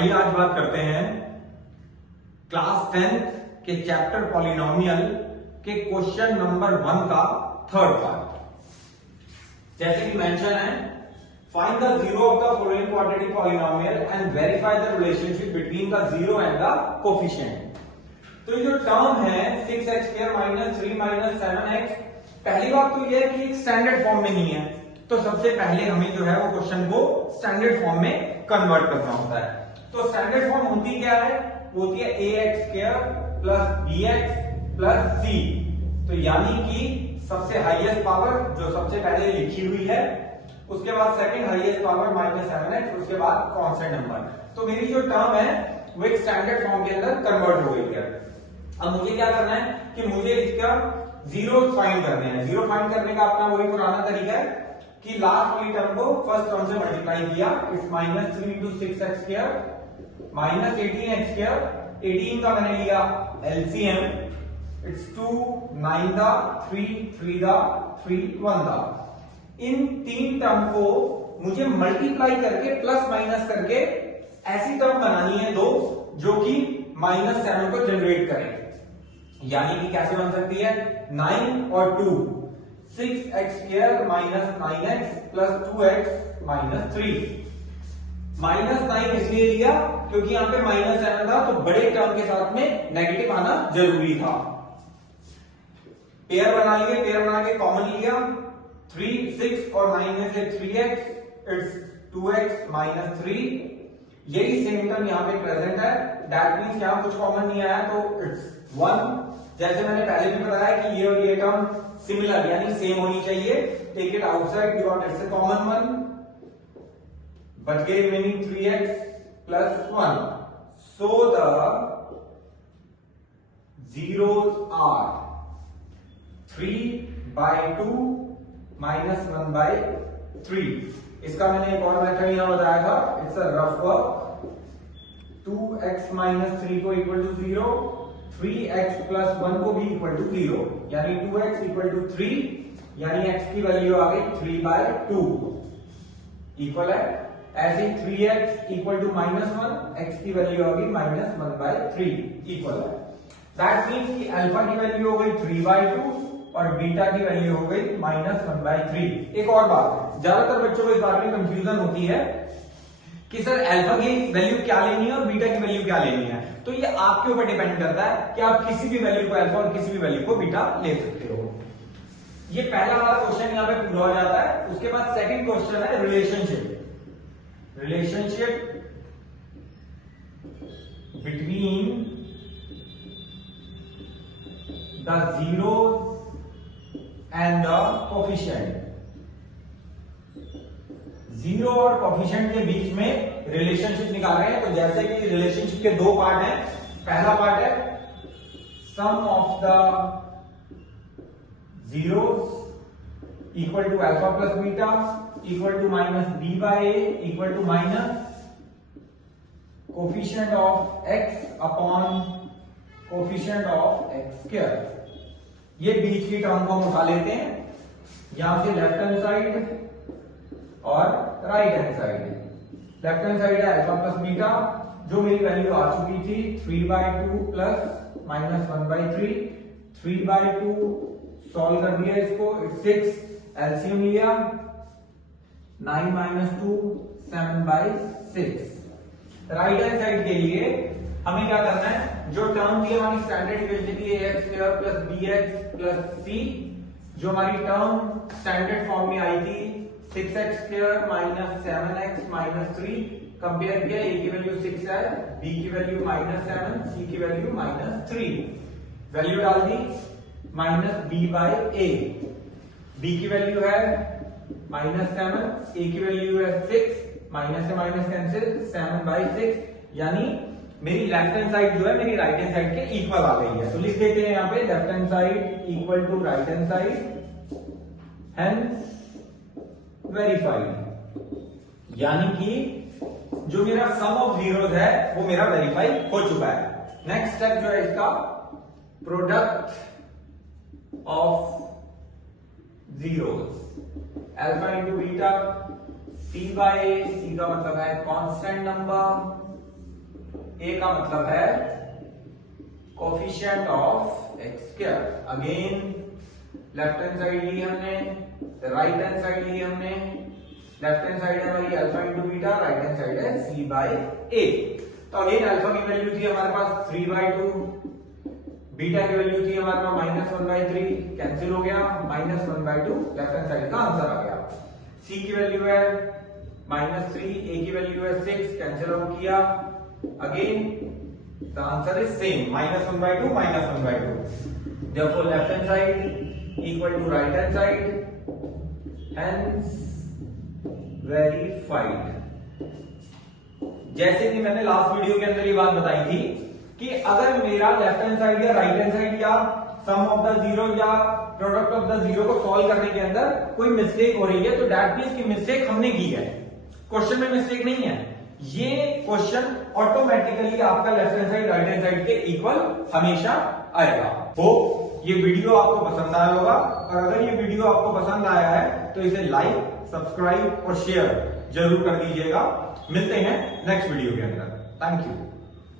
आइए आज बात करते हैं क्लास 10th के चैप्टर पॉलिनोमियल के क्वेश्चन नंबर 1 का थर्ड पार्ट। जैसे कि मेंशन है, find the zero of the following quadratic polynomial and verify the relationship between the zero and the coefficient. तो ये जो टर्म है 6x² - 3 - 7x, पहली बात तो ये है कि एक स्टैंडर्ड फॉर्म में नहीं है, तो सबसे पहले हमें जो है वो क्वेश्चन को स्टैंडर्ड फॉर्म में कन्वर्ट करना होता है। तो स्टैंडर्ड फॉर्म होती क्या है? वो होती है ax² + bx + c। तो यानी कि सबसे हाईएस्ट पावर जो सबसे पहले लिखी हुई है, उसके बाद सेकंड हाईएस्ट पावर -7x, उसके बाद कांस्टेंट नंबर। तो मेरी जो टर्म है वो एक स्टैंडर्ड फॉर्म के अंदर कन्वर्ट हो गई है। अब मुझे क्या करना है कि मुझे इसका जीरो फाइंड करने हैं। जीरो फाइंड करने का अपना वही पुराना तरीका है कि लास्ट वाली टर्म को फर्स्ट टर्म से मल्टीप्लाई किया। It's -3 × 6x² - 18x²। 18 का मैंने लिया एलसीएम, इट्स 2 9 दा 3 3 दा 3 1 दा। इन तीन टर्म को मुझे मल्टीप्लाई करके प्लस माइनस करके ऐसी टर्म बनानी है दो जो कि -7 को जनरेट करें। यानी कि कैसे बन सकती है? 9 और 2, 6x² - 9x + 2x - 3। -9 इसलिए लिया क्योंकि यहां पे -7 था, तो बड़े टर्म के साथ में नेगेटिव आना जरूरी था। पेयर बना लिए, पेयर बना के कॉमन लिया। 3 6 और 9 में से 3x, इट्स 2x - 3। यही सेम टर्म यहां पे प्रेजेंट है, दैट मींस यहां कुछ कॉमन नहीं आया, तो इट्स 1। जैसे मैंने पहले भी बताया कि ये और ये टर्म सिमिलर यानी सेम होनी चाहिए। Take it outside, you got it's a common one, बच गए remaining 3x + 1। So the zeros are 3/2 - 1/3। इसका मैंने एक और मेथड यहां बताया था, it's a rough work. 2x - 3 को इक्वल टू 0, 3x + 1 को भी इक्वल टू 0, यानी 2x = 3, यानी x की वैल्यू आ गई 3/2 इक्वल है। ऐसे 3x = -1, x की वैल्यू आ गई -1/3 इक्वल है। दैट मींस कि अल्फा की वैल्यू हो गई 3/2 और बीटा की वैल्यू हो गई -1/3। एक और बात, ज्यादातर बच्चों को इस बारे में कंफ्यूजन होती है कि सर अल्फा की वैल्यू क्या लेनी है और बीटा की वैल्यू क्या लेनी है। तो ये आपके ऊपर डिपेंड करता है कि आप किसी भी वैल्यू को अल्फा और किसी भी वैल्यू को बीटा ले सकते हो। ये पहला वाला क्वेश्चन यहां पे पूरा हो जाता है। उसके बाद सेकंड क्वेश्चन है relationship between the zeros and the coefficient. Zero और कोफिशिएंट के बीच में रिलेशनशिप निकाल रहे हैं। तो जैसे कि रिलेशनशिप के दो पार्ट हैं। पहला पार्ट है sum of the zeros equal to alpha + beta equal to -b/a equal to coefficient of x upon coefficient of x²। ये बीच की टर्म को हम उठा लेते हैं, यहां से लेफ्ट हैंड साइड और right hand side. Left hand side है अल्फा + बीटा, जो मेरी वैल्यू आ चुकी थी 3/2 + -1/3। 3/2 सॉल्व कर दिया इसको, 6 एलसीएम लिया, 9 - 2 7/6। राइट हैंड साइड के लिए हमें क्या करना है? जो टर्म थी हमारी स्टैंडर्ड इक्वेशन थी ax² + bx + c, जो हमारी टर्म स्टैंडर्ड फॉर्म में आई थी 6x² - 7x - 3, कंपेयर किया, a की वैल्यू 6 है, b की वैल्यू -7, c की वैल्यू -3। वैल्यू डाल दी -b/a, b की वैल्यू है -7, a की वैल्यू है 6, माइनस से माइनस कैंसिल, 7/6, यानी मेरी लेफ्ट हैंड साइड जो है मेरी राइट हैंड साइड के इक्वल आ गई है। तो लिख देते हैं यहां पे left hand side equal to right hand side, hence verified. यानी कि जो मेरा सम ऑफ जीरोस है वो मेरा वेरीफाई हो चुका है। नेक्स्ट स्टेप जो है इसका product of zeros, alpha into beta, c/a, c का मतलब है कांस्टेंट नंबर, ए का मतलब है coefficient of X square. Again left hand side ली हमने, राइट हैंड साइड ली हमने। लेफ्ट हैंड साइड है हमारी alpha into beta, right hand side है सी बाई ए। तो अगेन अल्फा की वैल्यू थी हमारे पास 3/2, बीटा की वैल्यू थी हमारे पास -1/3, कैंसिल हो गया, -1/2 लेफ्ट हैंड साइड का आंसर आ गया। सी की वैल्यू है -3, ए की वैल्यू है 6, कैंसिल आउट किया। Again the answer is same, -1/2 -1/2। therefore left hand side equal to right hand side, hence verified। जैसे कि मैंने लास्ट वीडियो के अंदर ये बात बताई थी कि अगर मेरा लेफ्ट हैंड साइड या राइट हैंड साइड या सम ऑफ द जीरो या प्रोडक्ट ऑफ द जीरो को सॉल्व करने के अंदर कोई मिस्टेक हो रही है तो दैट मींस कि मिस्टेक हमने की है, क्वेश्चन में मिस्टेक नहीं है। ये क्वेश्चन ऑटोमेटिकली आपका left hand side right hand side के इक्वल हमेशा आएगा। होप ये वीडियो आपको पसंद आया होगा, और अगर ये वीडियो आपको पसंद आया है तो इसे लाइक, सब्सक्राइब और शेयर जरूर कर दीजिएगा। मिलते हैं नेक्स्ट वीडियो के अंदर। Thank you.